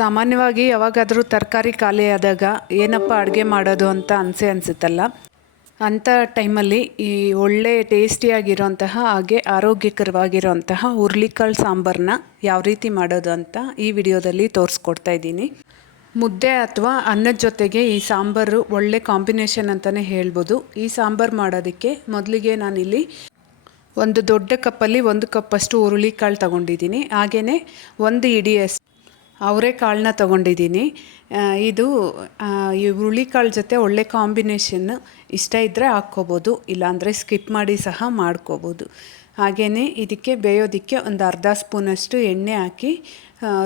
ಸಾಮಾನ್ಯವಾಗಿ ಯಾವಾಗಾದರೂ ತರಕಾರಿ ಖಾಲಿ ಆದಾಗ ಏನಪ್ಪ ಅಡುಗೆ ಮಾಡೋದು ಅಂತ ಅನಿಸೆ ಅನಿಸುತ್ತಲ್ಲ? ಅಂಥ ಟೈಮಲ್ಲಿ ಈ ಒಳ್ಳೆ ಟೇಸ್ಟಿಯಾಗಿರೋಂತಹ ಹಾಗೆ ಆರೋಗ್ಯಕರವಾಗಿರೋಂತಹ ಹುರ್ಲಿಕಾಳು ಸಾಂಬಾರನ್ನ ಯಾವ ರೀತಿ ಮಾಡೋದು ಅಂತ ಈ ವಿಡಿಯೋದಲ್ಲಿ ತೋರಿಸ್ಕೊಡ್ತಾ ಇದ್ದೀನಿ. ಮುದ್ದೆ ಅಥವಾ ಅನ್ನದ ಜೊತೆಗೆ ಈ ಸಾಂಬಾರು ಒಳ್ಳೆ ಕಾಂಬಿನೇಷನ್ ಅಂತಲೇ ಹೇಳ್ಬೋದು. ಈ ಸಾಂಬಾರು ಮಾಡೋದಕ್ಕೆ ಮೊದಲಿಗೆ ನಾನಿಲ್ಲಿ ಒಂದು ದೊಡ್ಡ ಕಪ್ಪಲ್ಲಿ ಒಂದು ಕಪ್ಪಷ್ಟು ಹುರುಳಿಕಾಳು ತಗೊಂಡಿದ್ದೀನಿ. ಹಾಗೆಯೇ ಒಂದು ಇಡಿಯಷ್ಟು ಅವರೆಕಾಳನ್ನ ತೊಗೊಂಡಿದ್ದೀನಿ. ಇದು ಈ ಈ ಹುರುಳಿಕಾಳು ಜೊತೆ ಒಳ್ಳೆ ಕಾಂಬಿನೇಷನ್ ಇಷ್ಟ ಇದ್ದರೆ ಹಾಕ್ಕೋಬೋದು, ಇಲ್ಲಾಂದರೆ ಸ್ಕಿಪ್ ಮಾಡಿ ಸಹ ಮಾಡ್ಕೋಬೋದು. ಹಾಗೆಯೇ ಇದಕ್ಕೆ ಬೇಯೋದಕ್ಕೆ ಒಂದು ಅರ್ಧ ಸ್ಪೂನಷ್ಟು ಎಣ್ಣೆ ಹಾಕಿ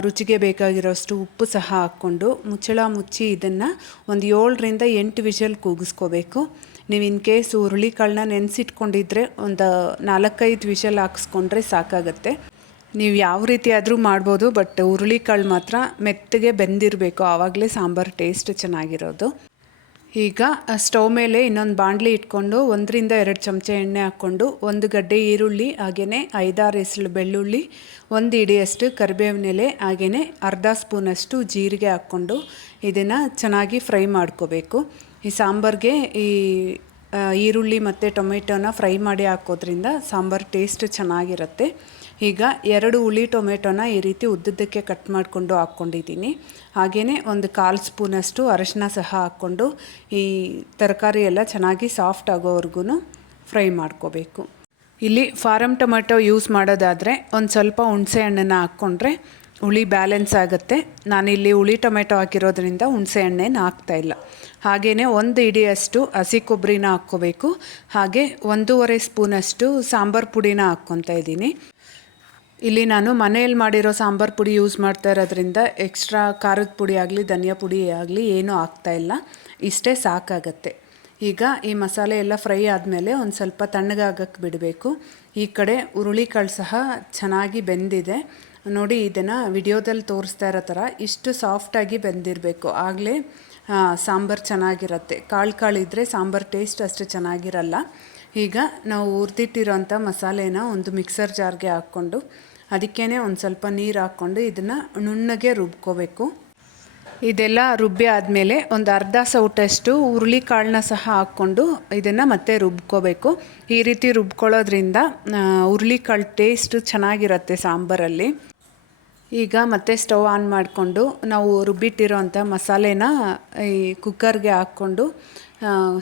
ರುಚಿಗೆ ಬೇಕಾಗಿರೋಷ್ಟು ಉಪ್ಪು ಸಹ ಹಾಕ್ಕೊಂಡು ಮುಚ್ಚಳ ಮುಚ್ಚಿ ಇದನ್ನು ಒಂದು ಏಳರಿಂದ ಎಂಟು ವಿಷಲ್ ಕೂಗಿಸ್ಕೋಬೇಕು. ನೀವು ಇನ್ ಕೇಸ್ ಹುರುಳಿಕಾಳನ್ನ ನೆನೆಸಿಟ್ಕೊಂಡಿದ್ರೆ ಒಂದು ನಾಲ್ಕೈದು ವಿಷಲ್ ಹಾಕಿಸ್ಕೊಂಡ್ರೆ ಸಾಕಾಗತ್ತೆ. ನೀವು ಯಾವ ರೀತಿ ಆದರೂ ಮಾಡ್ಬೋದು ಬಟ್ ಹುರುಳಿಕಾಳು ಮಾತ್ರ ಮೆತ್ತಗೆ ಬೆಂದಿರಬೇಕು. ಆವಾಗಲೇ ಸಾಂಬಾರು ಟೇಸ್ಟ್ ಚೆನ್ನಾಗಿರೋದು. ಈಗ ಸ್ಟವ್ ಮೇಲೆ ಇನ್ನೊಂದು ಬಾಣಲಿ ಇಟ್ಕೊಂಡು ಒಂದರಿಂದ ಎರಡು ಚಮಚ ಎಣ್ಣೆ ಹಾಕ್ಕೊಂಡು ಒಂದು ಗಡ್ಡೆ ಈರುಳ್ಳಿ ಹಾಗೆಯೇ ಐದಾರು ಎಸಳು ಬೆಳ್ಳುಳ್ಳಿ, ಒಂದು ಇಡಿಯಷ್ಟು ಕರಿಬೇವಿನ ಎಲೆ ಹಾಗೆಯೇ ಅರ್ಧ ಸ್ಪೂನಷ್ಟು ಜೀರಿಗೆ ಹಾಕ್ಕೊಂಡು ಇದನ್ನು ಚೆನ್ನಾಗಿ ಫ್ರೈ ಮಾಡ್ಕೋಬೇಕು. ಈ ಸಾಂಬಾರಿಗೆ ಈ ಈರುಳ್ಳಿ ಮತ್ತು ಟೊಮೆಟೊನ ಫ್ರೈ ಮಾಡಿ ಹಾಕೋದ್ರಿಂದ ಸಾಂಬಾರು ಟೇಸ್ಟ್ ಚೆನ್ನಾಗಿರುತ್ತೆ. ಈಗ ಎರಡು ಹುಳಿ ಟೊಮೆಟೊನ ಈ ರೀತಿ ಉದ್ದುದ್ದಕ್ಕೆ ಕಟ್ ಮಾಡಿಕೊಂಡು ಹಾಕ್ಕೊಂಡಿದ್ದೀನಿ. ಹಾಗೆಯೇ ಒಂದು ಕಾಲು ಸ್ಪೂನಷ್ಟು ಅರಶಿನ ಸಹ ಹಾಕ್ಕೊಂಡು ಈ ತರಕಾರಿ ಎಲ್ಲ ಚೆನ್ನಾಗಿ ಸಾಫ್ಟ್ ಆಗೋವರೆಗೂ ಫ್ರೈ ಮಾಡ್ಕೋಬೇಕು. ಇಲ್ಲಿ ಫಾರಮ್ ಟೊಮೆಟೊ ಯೂಸ್ ಮಾಡೋದಾದರೆ ಒಂದು ಸ್ವಲ್ಪ ಹುಣಸೆ ಹಣ್ಣನ್ನು ಹಾಕ್ಕೊಂಡ್ರೆ ಹುಳಿ ಬ್ಯಾಲೆನ್ಸ್ ಆಗುತ್ತೆ. ನಾನಿಲ್ಲಿ ಹುಳಿ ಟೊಮೆಟೊ ಹಾಕಿರೋದ್ರಿಂದ ಹುಣಸೆ ಹಣ್ಣೇನು ಹಾಕ್ತಾ ಇಲ್ಲ. ಹಾಗೆಯೇ ಒಂದು ಇಡಿಯಷ್ಟು ಹಸಿ ಕೊಬ್ಬರಿನ ಹಾಕ್ಕೋಬೇಕು. ಹಾಗೆ ಒಂದೂವರೆ ಸ್ಪೂನಷ್ಟು ಸಾಂಬಾರು ಪುಡಿನ ಹಾಕ್ಕೊತಾ ಇದ್ದೀನಿ. ಇಲ್ಲಿ ನಾನು ಮನೆಯಲ್ಲಿ ಮಾಡಿರೋ ಸಾಂಬಾರು ಪುಡಿ ಯೂಸ್ ಮಾಡ್ತಾ ಇರೋದ್ರಿಂದ ಎಕ್ಸ್ಟ್ರಾ ಖಾರದ ಪುಡಿ ಆಗಲಿ, ಧನಿಯಾ ಪುಡಿ ಆಗಲಿ ಏನೂ ಇಲ್ಲ. ಇಷ್ಟೇ ಸಾಕಾಗತ್ತೆ. ಈಗ ಈ ಮಸಾಲೆ ಎಲ್ಲ ಫ್ರೈ ಆದಮೇಲೆ ಒಂದು ಸ್ವಲ್ಪ ತಣ್ಣಗಾಗಕ್ಕೆ ಬಿಡಬೇಕು. ಈ ಕಡೆ ಹುರುಳಿಕಾಳು ಸಹ ಚೆನ್ನಾಗಿ ಬೆಂದಿದೆ. ನೋಡಿ, ಇದನ್ನು ವಿಡಿಯೋದಲ್ಲಿ ತೋರಿಸ್ತಾ ಇರೋ ಥರ ಇಷ್ಟು ಸಾಫ್ಟಾಗಿ ಬೆಂದಿರಬೇಕು. ಆಗಲೇ ಸಾಂಬಾರು ಚೆನ್ನಾಗಿರುತ್ತೆ. ಕಾಳು ಕಾಳು ಇದ್ದರೆ ಸಾಂಬಾರು ಟೇಸ್ಟ್ ಅಷ್ಟು ಚೆನ್ನಾಗಿರಲ್ಲ. ಈಗ ನಾವು ಹುರಿದಿಟ್ಟಿರೋಂಥ ಮಸಾಲೆನ ಒಂದು ಮಿಕ್ಸರ್ ಜಾರ್ಗೆ ಹಾಕ್ಕೊಂಡು ಅದಕ್ಕೇ ಒಂದು ಸ್ವಲ್ಪ ನೀರು ಹಾಕ್ಕೊಂಡು ಇದನ್ನು ನುಣ್ಣಗೆ ರುಬ್ಕೋಬೇಕು. ಇದೆಲ್ಲ ರುಬ್ಬಿ ಆದಮೇಲೆ ಒಂದು ಅರ್ಧ ಸೌಟಷ್ಟು ಹುರುಳಿಕಾಳನ್ನ ಸಹ ಹಾಕ್ಕೊಂಡು ಇದನ್ನು ಮತ್ತೆ ರುಬ್ಕೋಬೇಕು. ಈ ರೀತಿ ರುಬ್ಕೊಳ್ಳೋದ್ರಿಂದ ಹುರುಳಿಕಾಳು ಟೇಸ್ಟ್ ಚೆನ್ನಾಗಿರುತ್ತೆ ಸಾಂಬಾರಲ್ಲಿ. ಈಗ ಮತ್ತೆ ಸ್ಟವ್ ಆನ್ ಮಾಡಿಕೊಂಡು ನಾವು ರುಬ್ಬಿಟ್ಟಿರೋಂಥ ಮಸಾಲೆನ ಈ ಕುಕ್ಕರ್ಗೆ ಹಾಕ್ಕೊಂಡು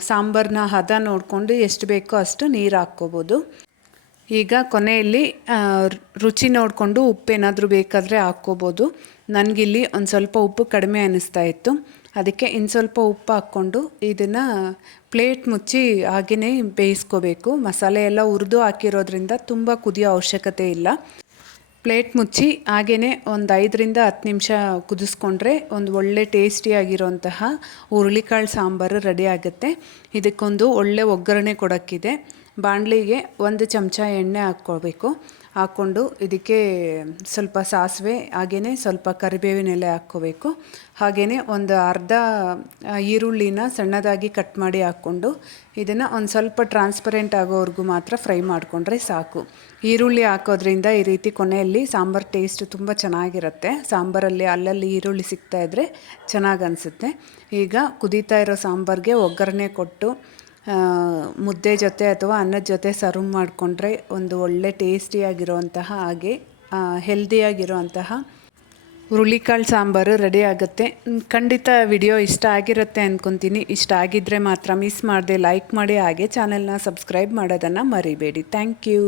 ಸಾಂಬಾರನ್ನ ಹದ ನೋಡಿಕೊಂಡು ಎಷ್ಟು ಬೇಕೋ ಅಷ್ಟು ನೀರು ಹಾಕ್ಕೋಬೋದು. ಈಗ ಕೊನೆಯಲ್ಲಿ ರುಚಿ ನೋಡಿಕೊಂಡು ಉಪ್ಪೇನಾದರೂ ಬೇಕಾದರೆ ಹಾಕ್ಕೋಬೋದು. ನನಗಿಲ್ಲಿ ಒಂದು ಸ್ವಲ್ಪ ಉಪ್ಪು ಕಡಿಮೆ ಅನ್ನಿಸ್ತಾ ಇತ್ತು. ಅದಕ್ಕೆ ಇನ್ನು ಸ್ವಲ್ಪ ಉಪ್ಪು ಹಾಕ್ಕೊಂಡು ಇದನ್ನು ಪ್ಲೇಟ್ ಮುಚ್ಚಿ ಹಾಗೆಯೇ ಬೇಯಿಸ್ಕೋಬೇಕು. ಮಸಾಲೆ ಎಲ್ಲ ಹುರಿದು ಹಾಕಿರೋದ್ರಿಂದ ತುಂಬ ಕುದಿಯೋ ಅವಶ್ಯಕತೆ ಇಲ್ಲ. ಪ್ಲೇಟ್ ಮುಚ್ಚಿ ಹಾಗೇ ಒಂದು ಐದರಿಂದ ಹತ್ತು ನಿಮಿಷ ಕುದಿಸ್ಕೊಂಡ್ರೆ ಒಂದು ಒಳ್ಳೆ ಟೇಸ್ಟಿಯಾಗಿರೋಂತಹ ಹುರುಳಿಕಾಳು ಸಾಂಬಾರು ರೆಡಿ ಆಗುತ್ತೆ. ಇದಕ್ಕೊಂದು ಒಳ್ಳೆ ಒಗ್ಗರಣೆ ಕೊಡೋಕ್ಕಿದೆ. ಬಾಣಲಿಗೆ ಒಂದು ಚಮಚ ಎಣ್ಣೆ ಹಾಕ್ಕೊಳ್ಬೇಕು. ಹಾಕ್ಕೊಂಡು ಇದಕ್ಕೆ ಸ್ವಲ್ಪ ಸಾಸಿವೆ ಹಾಗೆಯೇ ಸ್ವಲ್ಪ ಕರಿಬೇವಿನ ಎಲೆ ಹಾಕ್ಕೋಬೇಕು ಹಾಗೆಯೇ ಒಂದು ಅರ್ಧ ಈರುಳ್ಳಿನ ಸಣ್ಣದಾಗಿ ಕಟ್ ಮಾಡಿ ಹಾಕ್ಕೊಂಡು ಇದನ್ನು ಒಂದು ಸ್ವಲ್ಪ ಟ್ರಾನ್ಸ್ಪರೆಂಟ್ ಆಗೋವರೆಗೂ ಮಾತ್ರ ಫ್ರೈ ಮಾಡಿಕೊಂಡ್ರೆ ಸಾಕು. ಈರುಳ್ಳಿ ಹಾಕೋದ್ರಿಂದ ಈ ರೀತಿ ಕೊನೆಯಲ್ಲಿ ಸಾಂಬಾರು ಟೇಸ್ಟ್ ತುಂಬ ಚೆನ್ನಾಗಿರುತ್ತೆ. ಸಾಂಬಾರಲ್ಲಿ ಅಲ್ಲಲ್ಲಿ ಈರುಳ್ಳಿ ಸಿಗ್ತಾ ಇದ್ದರೆ ಚೆನ್ನಾಗಿ ಅನಿಸುತ್ತೆ. ಈಗ ಕುದೀತಾ ಇರೋ ಸಾಂಬಾರಿಗೆ ಒಗ್ಗರಣೆ ಕೊಟ್ಟು ಮುದ್ದೆ ಜೊತೆ ಅಥವಾ ಅನ್ನದ ಜೊತೆ ಸರ್ವ್ ಮಾಡಿಕೊಂಡ್ರೆ ಒಂದು ಒಳ್ಳೆ ಟೇಸ್ಟಿಯಾಗಿರುವಂತಹ ಹಾಗೆ ಹೆಲ್ದಿಯಾಗಿರುವಂತಹ ಹುರುಳಿಕಾಳು ಸಾಂಬಾರು ರೆಡಿ ಆಗುತ್ತೆ. ಖಂಡಿತ ವಿಡಿಯೋ ಇಷ್ಟ ಆಗಿರುತ್ತೆ ಅಂದ್ಕೊತೀನಿ ಇಷ್ಟ ಆಗಿದ್ದರೆ ಮಾತ್ರ ಮಿಸ್ ಮಾಡದೆ ಲೈಕ್ ಮಾಡಿ, ಹಾಗೆ ಚಾನೆಲ್ನ ಸಬ್ಸ್ಕ್ರೈಬ್ ಮಾಡೋದನ್ನು ಮರಿಬೇಡಿ. Thank you